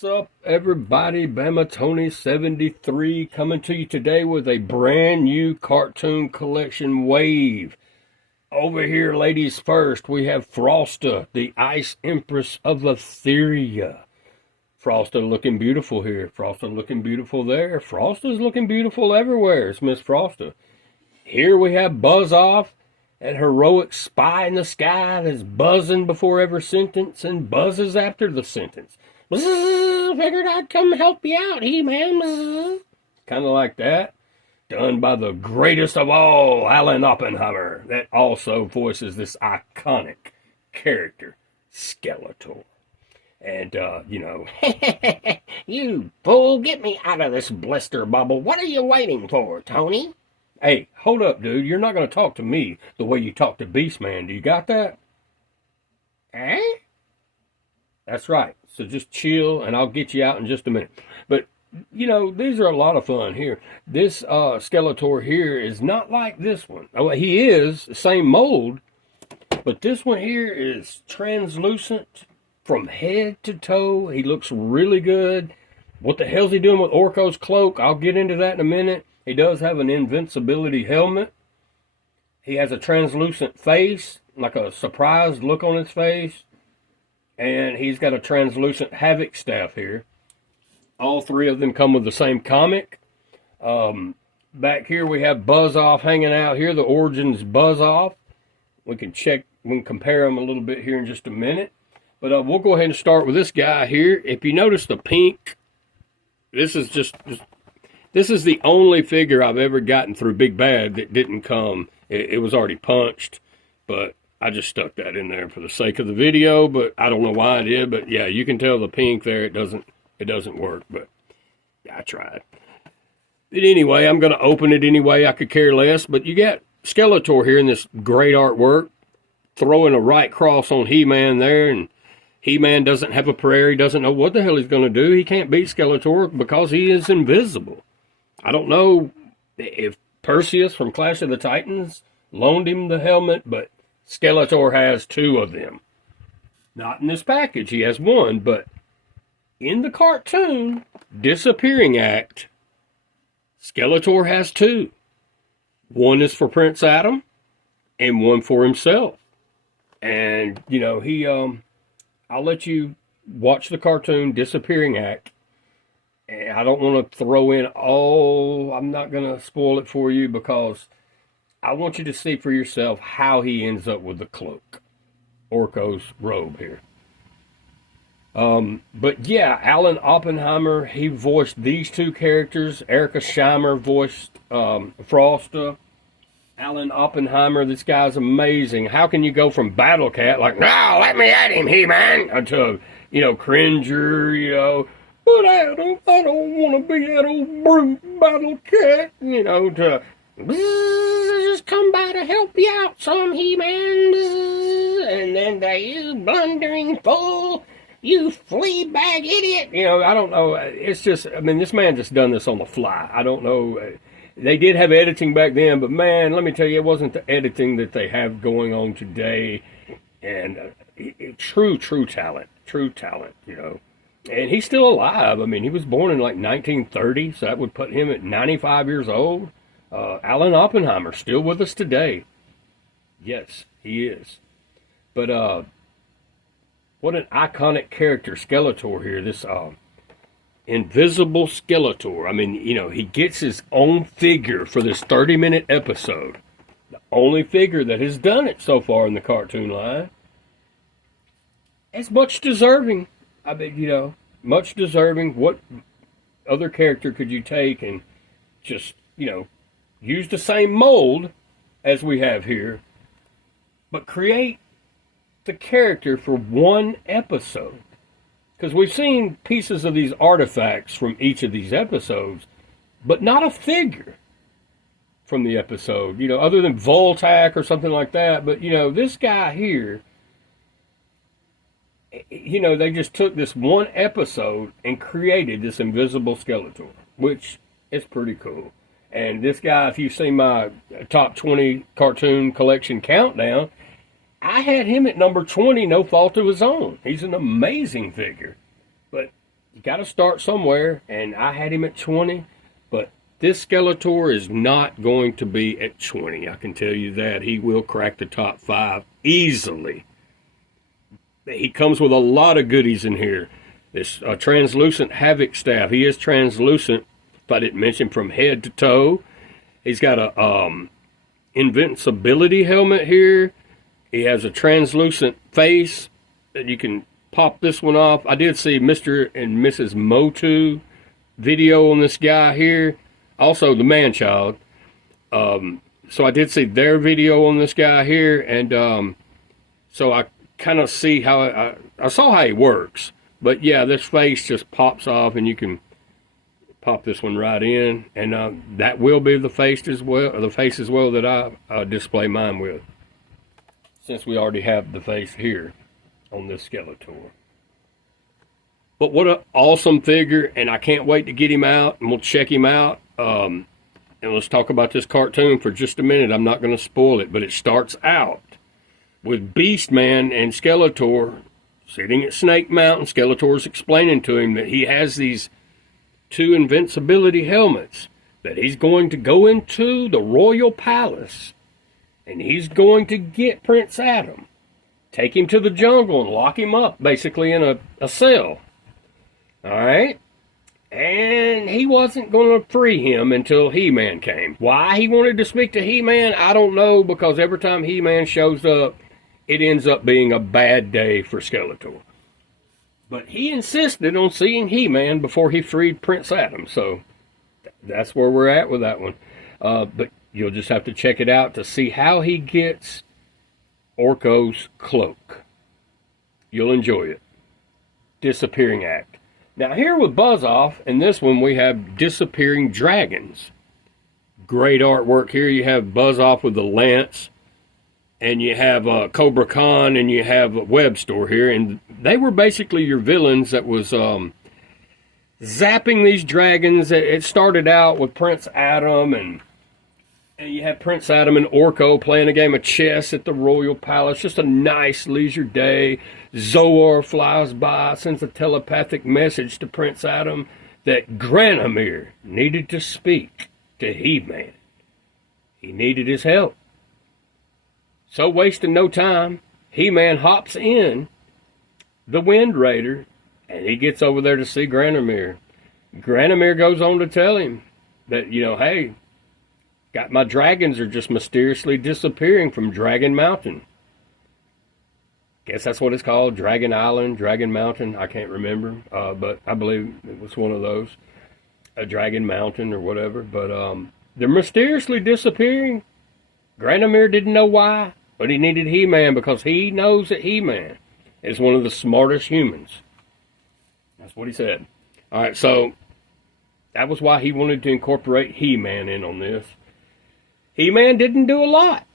What's up, everybody? Bama Tony 73 coming to you today with a brand new cartoon collection wave. Over here, ladies first, we have Frosta, the Ice Empress of Etheria. Frosta looking beautiful here. Frosta looking beautiful there. Frosta's looking beautiful everywhere. It's Miss Frosta. Here we have Buzz Off, that heroic spy in the sky that's buzzing before every sentence and buzzes after the sentence. Bzzz, figured I'd come help you out, He-Man. Kind of like that. Done by the greatest of all, Alan Oppenheimer, that also voices this iconic character, Skeletor. And, You fool, get me out of this blister bubble. What are you waiting for, Tony? Hey, hold up, dude. You're not going to talk to me the way you talk to Beastman. Do you got that? Eh? That's right. So just chill, and I'll get you out in just a minute. But, these are a lot of fun here. This Skeletor here is not like this one. Oh, he is the same mold, but this one here is translucent from head to toe. He looks really good. What the hell's he doing with Orko's cloak? I'll get into that in a minute. He does have an invincibility helmet. He has a translucent face, like a surprised look on his face. And he's got a translucent Havoc staff here. All three of them come with the same comic. Back here we have Buzz Off hanging out here. The Origins Buzz Off. We can compare them a little bit here in just a minute. But we'll go ahead and start with this guy here. If you notice the pink, this is the only figure I've ever gotten through Big Bad that didn't come. It was already punched, but I just stuck that in there for the sake of the video, but I don't know why I did. But yeah, you can tell the pink there, it doesn't work, but yeah, I tried. But anyway, I'm going to open it anyway. I could care less, but you got Skeletor here in this great artwork, throwing a right cross on He-Man there, and He-Man doesn't have a prayer. He doesn't know what the hell he's going to do. He can't beat Skeletor because he is invisible. I don't know if Perseus from Clash of the Titans loaned him the helmet, but Skeletor has two of them. Not in this package, he has one, but in the cartoon Disappearing Act, Skeletor has two. One is for Prince Adam, and one for himself. And, I'll let you watch the cartoon Disappearing Act. And I don't want to throw in I'm not going to spoil it for you because I want you to see for yourself how he ends up with the cloak. Orko's robe here. But yeah, Alan Oppenheimer, he voiced these two characters. Erica Scheimer voiced Frosta. Alan Oppenheimer, this guy's amazing. How can you go from Battle Cat, like, no, let me at him, He-Man, to, Cringer, but Adam, I don't want to be that old brute Battle Cat, to just come by to help you out some, He-Man. And then you blundering fool, you flea bag idiot. I don't know. It's just, this man just done this on the fly. I don't know. They did have editing back then, but man, let me tell you, it wasn't the editing that they have going on today. And true talent, And he's still alive. He was born in like 1930, so that would put him at 95 years old. Alan Oppenheimer, still with us today. Yes, he is. But what an iconic character, Skeletor here. This invisible Skeletor. He gets his own figure for this 30-minute episode. The only figure that has done it so far in the cartoon line. It's much deserving. Much deserving. What other character could you take and just, use the same mold as we have here, but create the character for one episode? Because we've seen pieces of these artifacts from each of these episodes, but not a figure from the episode, other than Voltac or something like that. But, this guy here, they just took this one episode and created this invisible Skeletor, which is pretty cool. And this guy, if you've seen my top 20 cartoon collection countdown, I had him at number 20, no fault of his own. He's an amazing figure. But You got to start somewhere, and I had him at 20, but this Skeletor is not going to be at 20. I can tell you that. He will crack the top 5 easily. He comes with a lot of goodies in here. This translucent Havoc staff. He is translucent, if I didn't mention, from head to toe. He's got a invincibility helmet here. He has a translucent face that you can pop this one off. I did see Mr. and Mrs. MOTU video on this guy here. Also the man-child. So I did see their video on this guy here. And so I kind of see how I saw how he works. But yeah, this face just pops off, and you can pop this one right in. And that will be the face as well, or the face as well that I display mine with, since we already have the face here on this Skeletor. But what an awesome figure, and I can't wait to get him out, and we'll check him out. And let's talk about this cartoon for just a minute. I'm not going to spoil it, but it starts out with Beastman and Skeletor sitting at Snake Mountain. Skeletor's explaining to him that he has these 2 invincibility helmets, that he's going to go into the royal palace, and he's going to get Prince Adam, take him to the jungle and lock him up, basically in a cell. All right? And he wasn't going to free him until He-Man came. Why he wanted to speak to He-Man, I don't know, because every time He-Man shows up, it ends up being a bad day for Skeletor. But he insisted on seeing He-Man before he freed Prince Adam, so that's where we're at with that one. But you'll just have to check it out to see how he gets Orko's cloak. You'll enjoy it. Disappearing Act. Now here with Buzz-Off, in this one we have Disappearing Dragons. Great artwork here. You have Buzz-Off with the lance, and you have Cobra Khan, and you have Web Store here, and they were basically your villains that was zapping these dragons. It started out with Prince Adam, and you had Prince Adam and Orko playing a game of chess at the Royal Palace. Just a nice leisure day. Zoar flies by, sends a telepathic message to Prince Adam that Granomir needed to speak to He-Man. He needed his help. So wasting no time, He-Man hops in the Wind Raider, and he gets over there to see Granomir. Granomir goes on to tell him that, hey, got my dragons are just mysteriously disappearing from Dragon Mountain. Guess that's what it's called, Dragon Island, Dragon Mountain. I can't remember, but I believe it was one of those, a Dragon Mountain or whatever. But they're mysteriously disappearing. Granomir didn't know why, but he needed He-Man because he knows that He-Man is one of the smartest humans. That's what he said. All right, so that was why he wanted to incorporate He-Man in on this. He-Man didn't do a lot.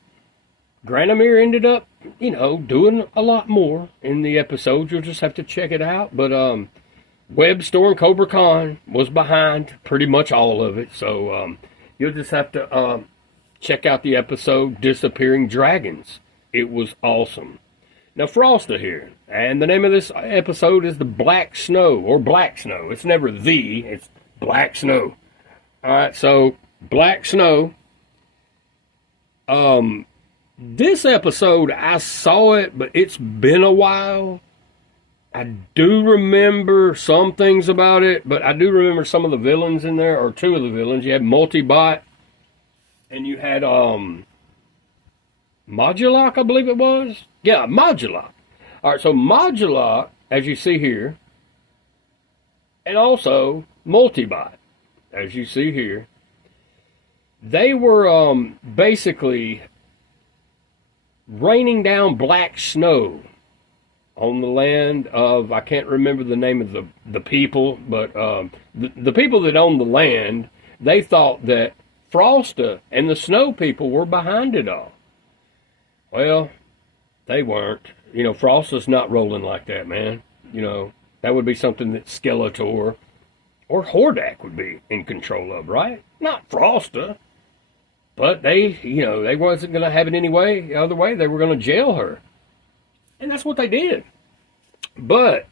Granomir ended up, doing a lot more in the episode. You'll just have to check it out. But Web Store and Cobra Khan was behind pretty much all of it. So you'll just have to check out the episode Disappearing Dragons. It was awesome. Now, Frosta here. And the name of this episode is the Black Snow, or Black Snow. It's never it's Black Snow. All right, so Black Snow. This episode, I saw it, but it's been a while. I do remember some things about it, but I do remember some of the villains in there, or 2 of the villains. You had Multibot, and you had Modulok, I believe it was. Yeah, Modulok. All right, so Modulok, as you see here, and also Multibot, as you see here, they were basically raining down black snow on the land of, I can't remember the name of the people, but the people that owned the land, they thought that Frosta and the Snow People were behind it all. Well, they weren't. Frosta's not rolling like that, man. That would be something that Skeletor or Hordak would be in control of, right? Not Frosta. But they wasn't going to have it any other way. They were going to jail her. And that's what they did. But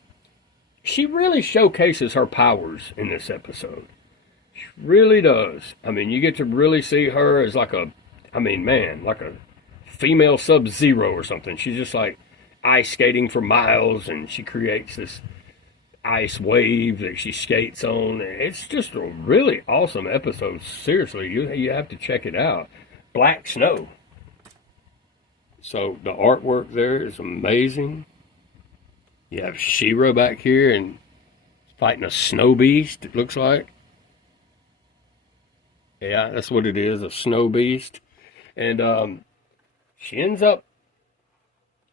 she really showcases her powers in this episode. She really does. I mean, you get to really see her as like a, I mean, man, like a female Sub-Zero or something. She's just like ice skating for miles, and she creates this ice wave that she skates on. It's just a really awesome episode. Seriously, you have to check it out. Black Snow. So the artwork there is amazing. You have She-Ra back here and fighting a snow beast, it looks like. Yeah, that's what it is, a snow beast. And she ends up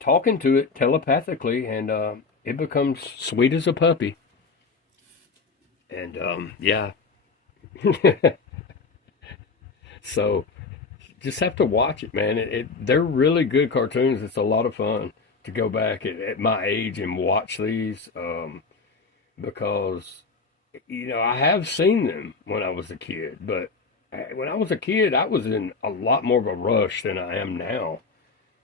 talking to it telepathically, and it becomes sweet as a puppy. And yeah. So just have to watch it, man. They're really good cartoons. It's a lot of fun to go back at my age and watch these, because, you know, I have seen them when I was a kid, but when I was a kid, I was in a lot more of a rush than I am now.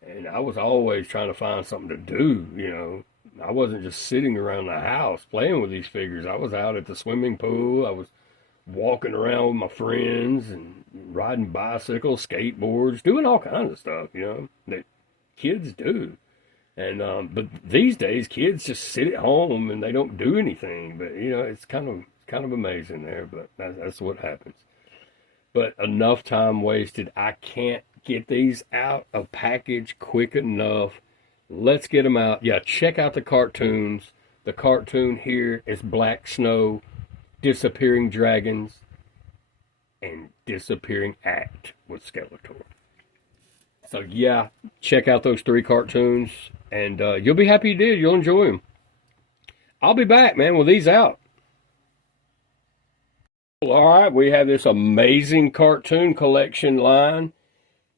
And I was always trying to find something to do, you know. I wasn't just sitting around the house playing with these figures. I was out at the swimming pool. I was walking around with my friends and riding bicycles, skateboards, doing all kinds of stuff, you know, that kids do. And but these days, kids just sit at home and they don't do anything. But you know, it's kind of amazing there. But that's what happens. But enough time wasted. I can't get these out of package quick enough. Let's get them out. Yeah, check out the cartoons. The cartoon here is Black Snow, Disappearing Dragons, and Disappearing Act with Skeletor. So yeah, check out those 3 cartoons, and you'll be happy you did. You'll enjoy them. I'll be back, man, with these out. All right, we have this amazing cartoon collection line.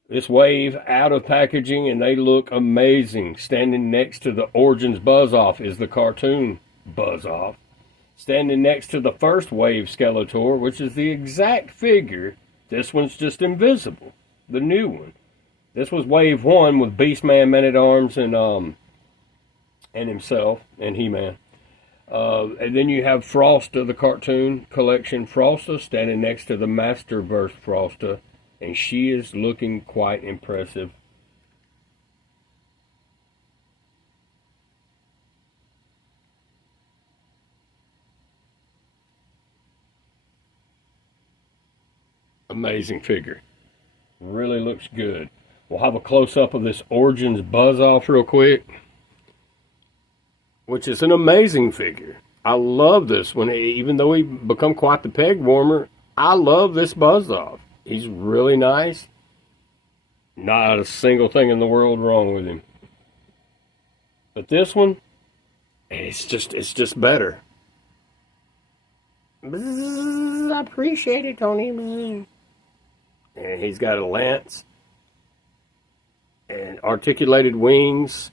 This wave out of packaging, and they look amazing. Standing next to the Origins Buzz-Off is the cartoon Buzz-Off. Standing next to the first wave Skeletor, which is the exact figure. This one's just invisible, the new one. This was wave 1 with Beastman, Man-at-Arms, and himself, and He-Man. And then you have Frosta, the cartoon collection Frosta, standing next to the Masterverse Frosta, and she is looking quite impressive. Amazing figure. Really looks good. We'll have a close-up of this Origins Buzz-Off real quick, which is an amazing figure. I love this one. Even though he become quite the peg warmer, I love this Buzz-Off. He's really nice. Not a single thing in the world wrong with him. But this one, it's just better. I appreciate it, Tony, man. And he's got a lance and articulated wings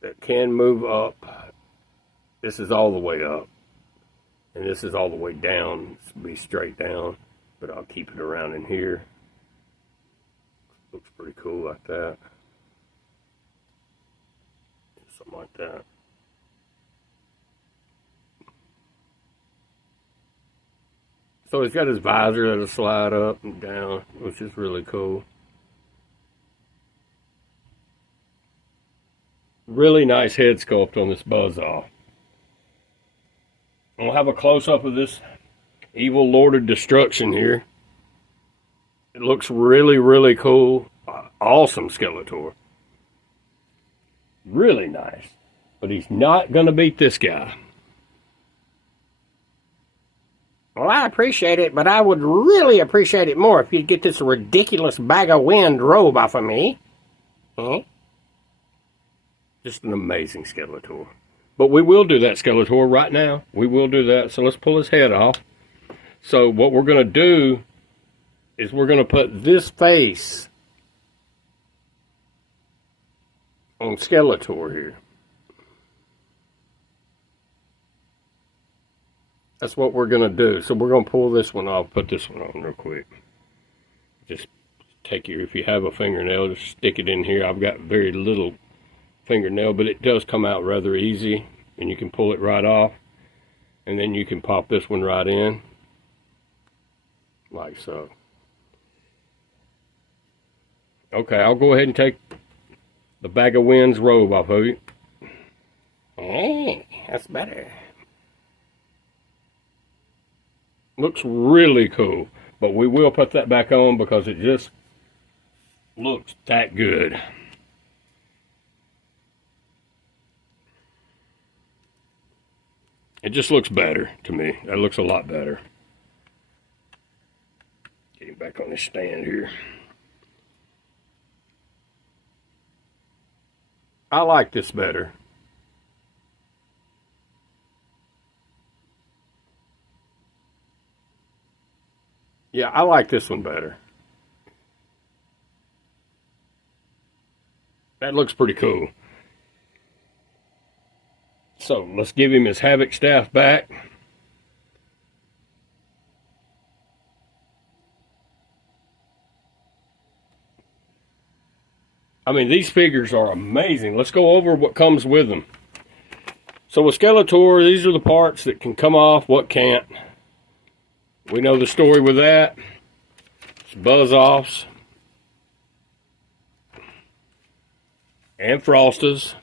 that can move up. This is all the way up, and this is all the way down. This will be straight down, but I'll keep it around in here. Looks pretty cool like that. Something like that. So he's got his visor that'll slide up and down, which is really cool. Really nice head sculpt on this Buzz-Off. We'll have a close-up of this Evil Lord of Destruction here. It looks really, really cool. Awesome Skeletor. Really nice. But he's not going to beat this guy. Well, I appreciate it, but I would really appreciate it more if you'd get this ridiculous bag of wind robe off of me. Huh? Just an amazing Skeletor. But we will do that Skeletor right now. We will do that. So let's pull his head off. So what we're going to do is we're going to put this face on Skeletor here. That's what we're going to do. So we're going to pull this one off, put this one on real quick. Just take your, if you have a fingernail, just stick it in here. I've got very little fingernail, but it does come out rather easy. and you can pull it right off, and then you can pop this one right in, like so. Okay, I'll go ahead and take the Bag of Winds robe off of you. Hey, that's better. Looks really cool, but we will put that back on because it just looks that good. It just looks better to me. That looks a lot better. Get him back on the stand here. I like this better. Yeah, I like this one better. That looks pretty cool. So let's give him his Havoc staff back. I mean, these figures are amazing. Let's go over what comes with them. So with Skeletor, these are the parts that can come off, what can't. We know the story with that. It's buzz-offs and Frostas.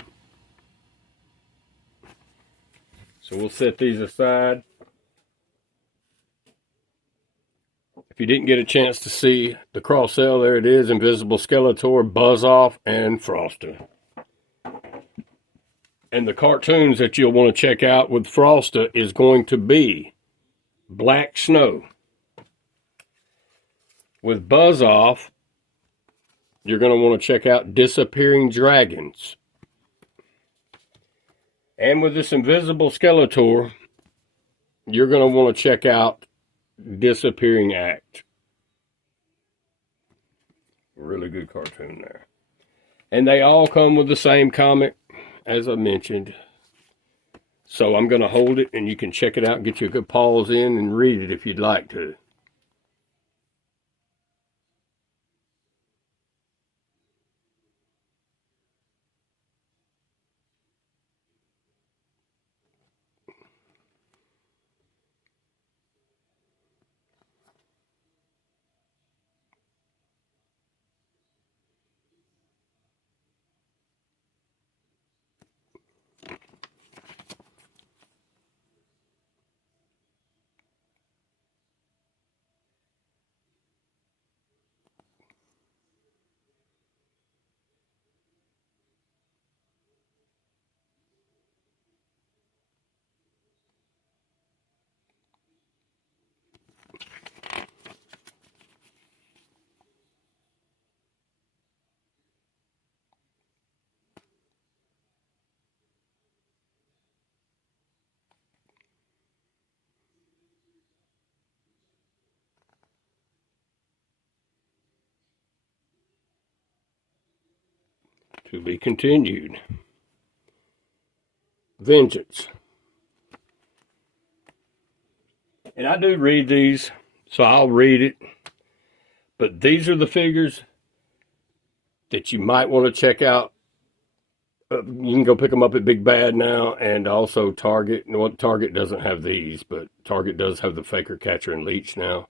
So we'll set these aside. If you didn't get a chance to see the cross-sell, there it is, Invisible Skeletor, Buzz-Off, and Frosta. And the cartoons that you'll want to check out with Frosta is going to be Black Snow. With Buzz-Off, you're going to want to check out Disappearing Dragons. And with this Invisible Skeletor, you're going to want to check out Disappearing Act. Really good cartoon there. And they all come with the same comic, as I mentioned. So I'm going to hold it, and you can check it out and get you a good pause in and read it if you'd like to. To be continued. Vengeance. And I do read these, so I'll read it. But these are the figures that you might want to check out. You can go pick them up at Big Bad now, and also Target. No, Target doesn't have these, but Target does have the Faker, Catcher, and Leech now.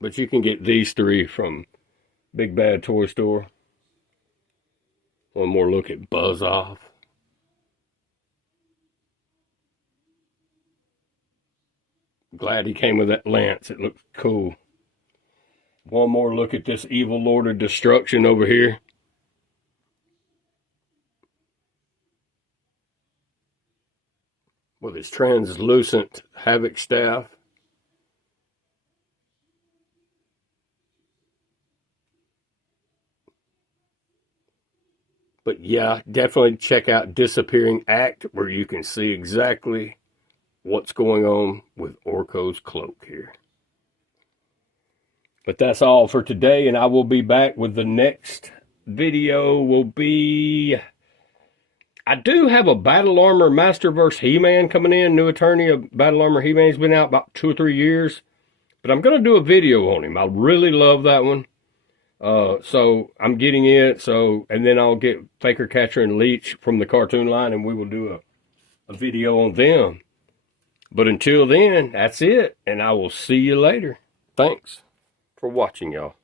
But you can get these three from Big Bad Toy Store. One more look at Buzz-Off. Glad he came with that lance. It looks cool. One more look at this Evil Lord of Destruction over here. With his translucent Havoc staff. But yeah, definitely check out Disappearing Act, where you can see exactly what's going on with Orko's cloak here. But that's all for today, and I will be back with the next video will be... I do have a Battle Armor Masterverse He-Man coming in, new attorney of Battle Armor He-Man. He's been out about 2 or 3 years. But I'm going to do a video on him. I really love that one. So I'm getting it. So, and then I'll get Faker, Catcher, and Leech from the cartoon line, and we will do a video on them. But until then, that's it, and I will see you later. Thanks for watching, y'all.